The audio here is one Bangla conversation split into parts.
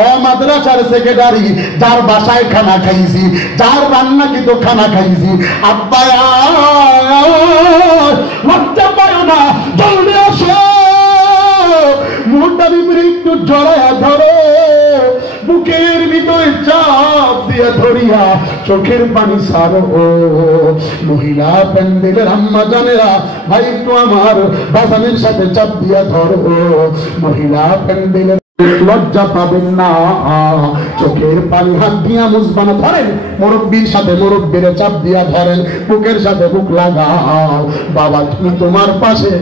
ও মাদ্রাসার সেক্রেটারি, যার বাসায় খানা খাইছি, যার রান্না কিন্তু খানা খাইছি, আব্বা লজ্জা পায় না, জলদি আসো, মুহূর্তে একটু জড়ায়া ধরো, বুকের ভিতরে চাপ দিয়ে ধরিয়া চোখের পানি সারো। মহিলা প্যান্ডেলের আম্মা জানেরা, ভাই একটু আমার বাসানের সাথে চাপ দিয়া ধরো। মহিলা প্যান্ডেলের লজ্জা পাবেন না, চোখের পানি হাত দিয়া মুসবানা ধরেন, মুরব্বীর সাথে মুরব্বীর চাপ দিয়া ধরেন, বুকের সাথে বুক লাগাও। বাবা তুমি তোমার পাশে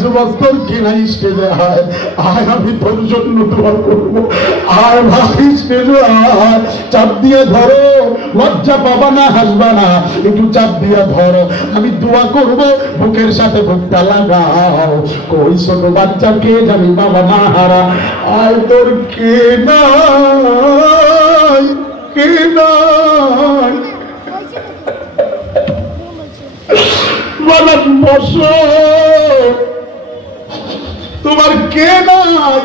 যুবক তোর কিনা স্টেজে আয়, আয় আমি তোর জন্য দোয়া করবো, আয় ভাই স্টেজে আয়, চাপ দিয়ে ধরো, লজ্জা পাবা না, হাসবা না, একটু চাপ দিয়া ধরো, আমি দোয়া করবো, বুকের সাথে বুকটা লাগাও। কই ছোট বাচ্চা কে জানি বাবা মা হারা, আয় তোর কে নাই, কে নাই, বলেন বসো, তোমার কে নাই?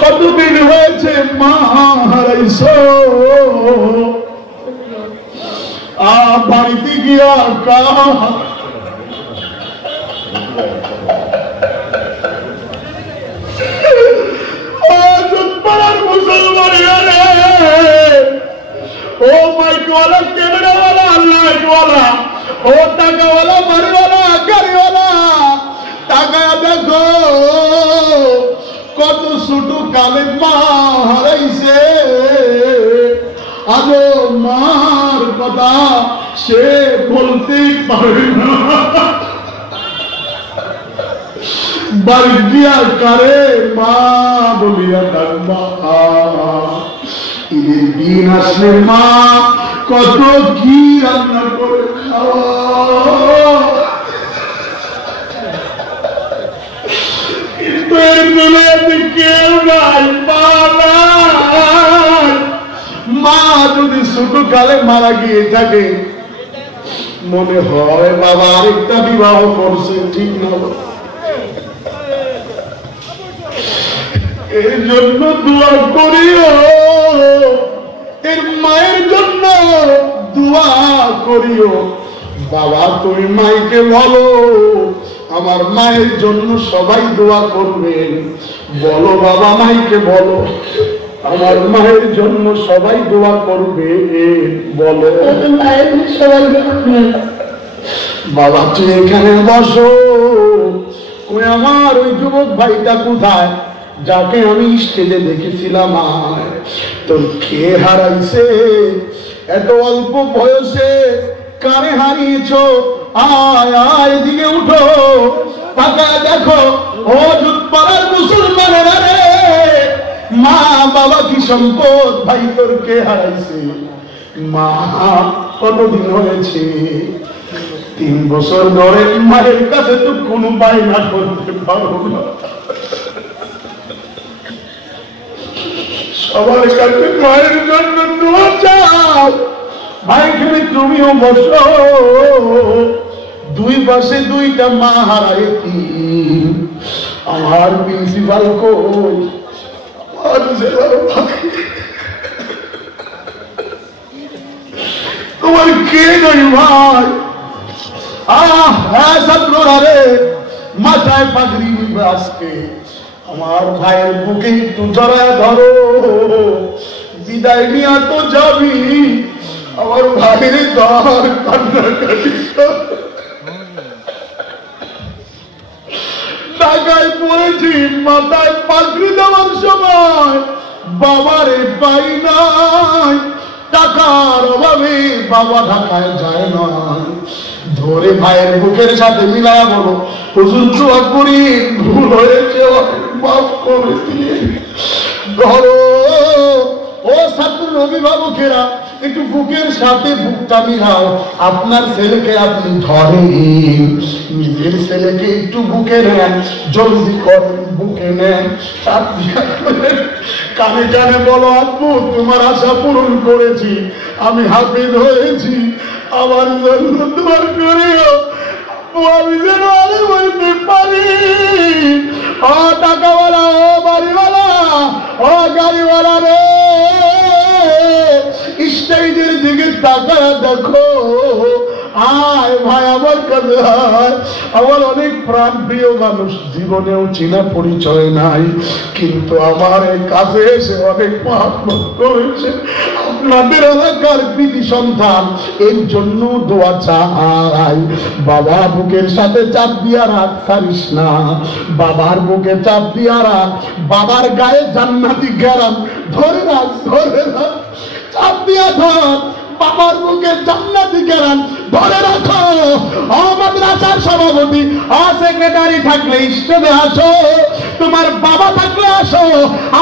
কতদিন হয়েছে মা হারাইছো, বাড়িতে গিয়া কা ও মাইকওয়ালা, ক্যামেরাওয়ালা, লাইটওয়ালা, ও টাকাওয়ালা, বাড়িওয়ালা, গাড়িওয়ালা, টাকা দেখো কত ছোট কালে মা হারাইছে, আজও মার কথা সে বলতে পারে না, বাড়ি গিয়া কারে মা বলিয়া ডাকবা। ঈদের দিন আসলে মা কত কি রান্না করে খাওয়া, কিন্তু এর দুনিয়াতে কেউ নাই, মা নাই। মা যদি ছোট কালে মারা গিয়ে থাকে, মনে হয় বাবা আরেকটা বিবাহ করছে, ঠিক না? এর জন্য দোয়া করিও, এর মায়ের জন্য দোয়া করিও। বাবা তুমি মাইকে বলো, আমার মায়ের জন্য সবাই দোয়া করবেন, বলো বাবা মাইকে বলো, আমার মায়ের জন্য সবাই দোয়া করবে, বলো বাবা তুই এখানে বসো। ওই আমার ওই যুবক ভাইটা কোথায়, যাকে আমি স্টেজে দেখেছিলাম, তোর কে হারাইছে, এত অল্প বয়সে কারে হারিয়েছ, আয় আয় এদিকে উঠো, তাকায় দেখো, ও জুতপাড়ার মুসলমানেরা রে, মা বাবা কি সম্পদ, ভাই তোর কে হারাইছে, মা কতদিন হয়েছে, 3 বছর ধরে মায়ের কাছে তো কোনো বায়না করতে পারো না, সবার কাছে মায়ের জন্য দোয়া চাও। ভাই খালি তুমিও বসো, 2 পাশে 2টা মা হারাইতি, আমার প্রিন্সিপাল কই, আমার জেলার ভাই, তোমার কে নাই ভাই? হ্যাঁ ছাত্ররা রে, মাথায় পাগড়ি নিবে আজকে, আমার ভাইয়ের বুকে একটু জড়ায় ধরো, বিদায় নিয়ে তো যাবি, আমার ভাইয়ের দর কান্নাকাটি, টাকায় পড়েছি, মাথায় পাগড়ি দেওয়ার সময় বাবারে পাই নাই, টাকার অভাবে বাবা ঢাকায় যায় না, ধরে ভাইয়ের বুকের সাথে মিলায়া বলো, হুজুর দোয়া করি, ভুল হয়েছে, মাফ করে দিয়ে ধরো। ও ছাত্র অভিভাবকেরা একটু বুকের সাথে বুকটা মিলাও, আপনার ছেলেকে আপনি ধরেন, নিজের ছেলেকে একটু বুকে নেন, জলদি করেন, বুকে নেন, কানে কানে বলো, আব্বু তোমার আশা পূরণ করেছি, আমি হাফেজ হয়েছি, আমার জন্য দোয়া করিও, আমি যেন আরে বলতে পারি। তাকায় দেখো, আয় ভাই আমার কাছে আয়। আমার অনেক প্রাণ প্রিয় মানুষ, জীবনেও চিনা পরিচয় নাই, কিন্তু আমার এই কাছে এসে অনেক মহাত্মা করেছে। আপনাদের এলাকার কৃতি সন্তান, এর জন্য দোয়া চাই। বাবা বুকের সাথে চাপ দিয়া রাখ, পারিস না। বাবার বুকে চাপ দিয়া রাখ, বাবার গায়ে জান্নাতি গেরাম ধরে রাখ, ধরে রাখ, চাপ দিয়া ধর, বাবার বুকে জান্নাতি গেরাম ধরে রাখো। মাদ্রাসার সভাপতি সেক্রেটারি থাকলে স্টেজে আসো, তোমার বাবা থাকলে আসো।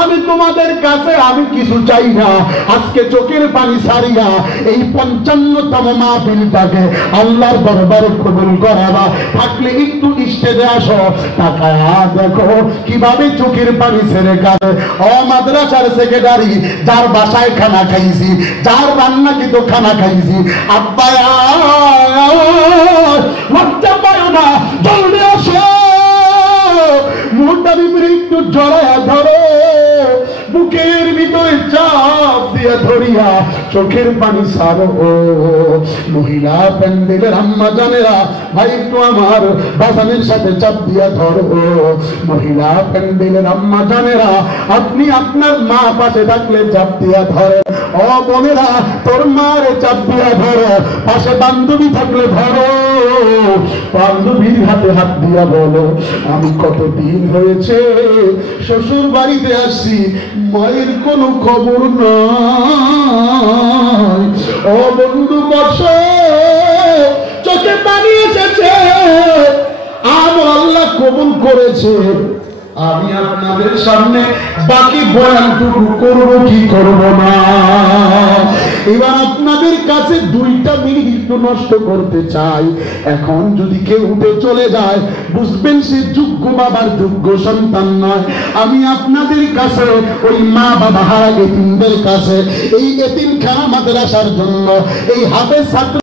আমি তোমাদের কাছে আমি কিছু চাই না, আজকে চোখের পানি ছাড়িয়া এই 55তম মাহফিলটাকে আল্লাহর দরবারে কবুল করাবা। থাকলে একটু স্টেজে আসো, তাকায়া দেখো কিভাবে চোখের পানি ছেড়ে কাঁদে মাদ্রাসার সেক্রেটারি, যার বাসায় খানা খাইছি, যার রান্না কিন্তু খানা খাইছি। আব্বা লজ্জা পায় না, জলদি আসো, মুহূর্তে একটু জড়ায়া ধরো, বুকের ভিতরে চাপ দিয়া ধরিয়া চোখের পানি সারো। মহিলা প্যান্ডেলের আম্মা জানেরা, ভাই একটু আমার বাজানের সাথে চাপ দিয়া ধরো। মহিলা প্যান্ডেলের আম্মা জানেরা, আপনি আপনার মা পাশে থাকলে চাপ দিয়া ধরো। ও বোনেরা, তোর মার চাপ দিয়া ধরো, পাশে বান্ধবী থাকলে ধরো, বান্ধবীর হাতে হাত দিয়া বলো, আমি কতদিন হয়েছে শ্বশুর বাড়িতে আসছি, মায়ের কোনো খবর নাই। ও বন্ধু বসো, চোখে পানি এসেছে, আমার আল্লাহ কবুল করেছে। আমি আপনাদের সামনে বাকি বয়ানটুকু করব কি করব না। এবার আপনাদের কাছে 2টা মিনিট একটু নষ্ট করতে চাই। এখন যদি কেউ উঠে চলে যায়, বুঝবেন সে যোগ্য বাবার যোগ্য সন্তান নয়। আমি আপনাদের কাছে ওই মা বাবা হারা এতিমদের কাছে এই এতিমখানা মাদ্রাসার জন্য এই হাফেজ ছাত্র